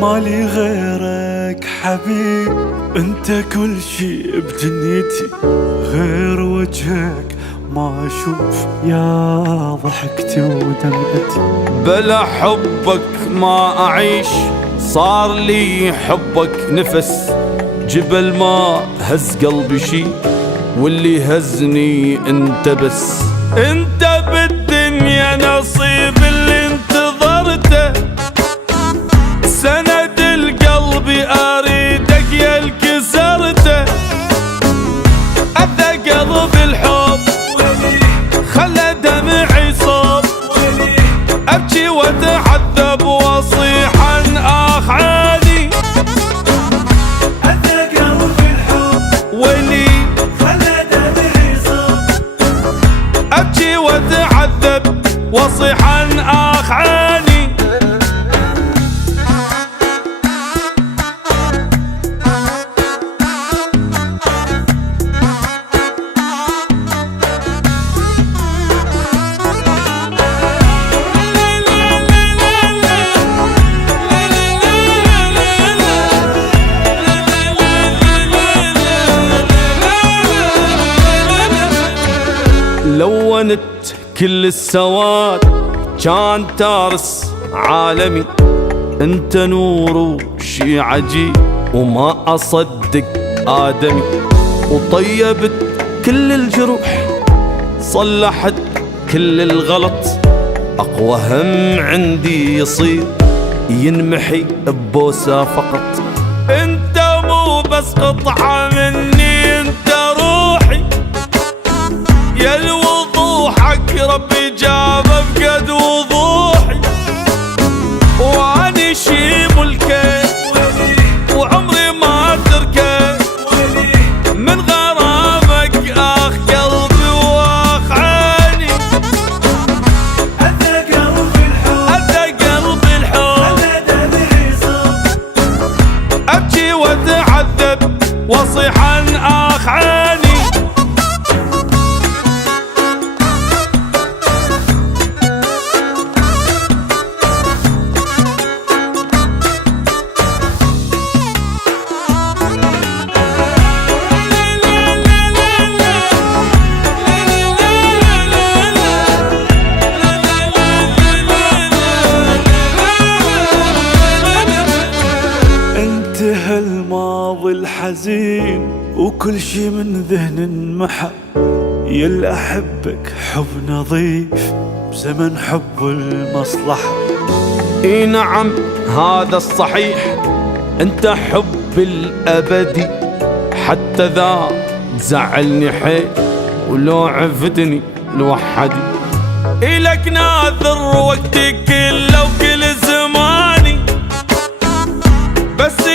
مالي غيرك حبيب، انت كل شي بدنيتي، غير وجهك ما اشوف يا ضحكتي ودمعتي. بلا حبك ما اعيش، صار لي حبك نفس، جبل ما هز قلبي شي، واللي هزني انت بس. انت بالدنيا نصيب اللي انتظرته، سند القلب اريدك يا الكسرته. اذى قلب الحب خلى دمعي صب، ابكي واتعذب واصيح عن اخ عادي. اذى قلب الحب ويلي خلى دمعي صب، ابكي واتعذب واصيح عن اخ عادي. لونت كل السواد كان تارس عالمي، انت نور وشي عجيب وما اصدق ادمي. وطيبت كل الجروح صلحت كل الغلط، اقوى هم عندي يصير ينمحي ببوسة فقط. انت مو بس قطعة مني، انت روحي يا الوضوحك ربي جابه بقد وضوحي. واني شي ملكه وعمري ما تركه، من غرامك اخ قلبي واخ عيني. اذى قلب الحب اذى قلب الحب خلى دمعي صب، ابكي واتعذب واصيح عن اخ عيني. انتهى الماضي الحزين وكل شي من ذهن انمحى، يل احبك حب نظيف بزمن حب المصلحة. اي نعم هذا الصحيح، انت حب الابدي، حتى ذا تزعلني حيل ولو عفتني لوحدي. إلك ناذر وقتي كله وكل زماني، بس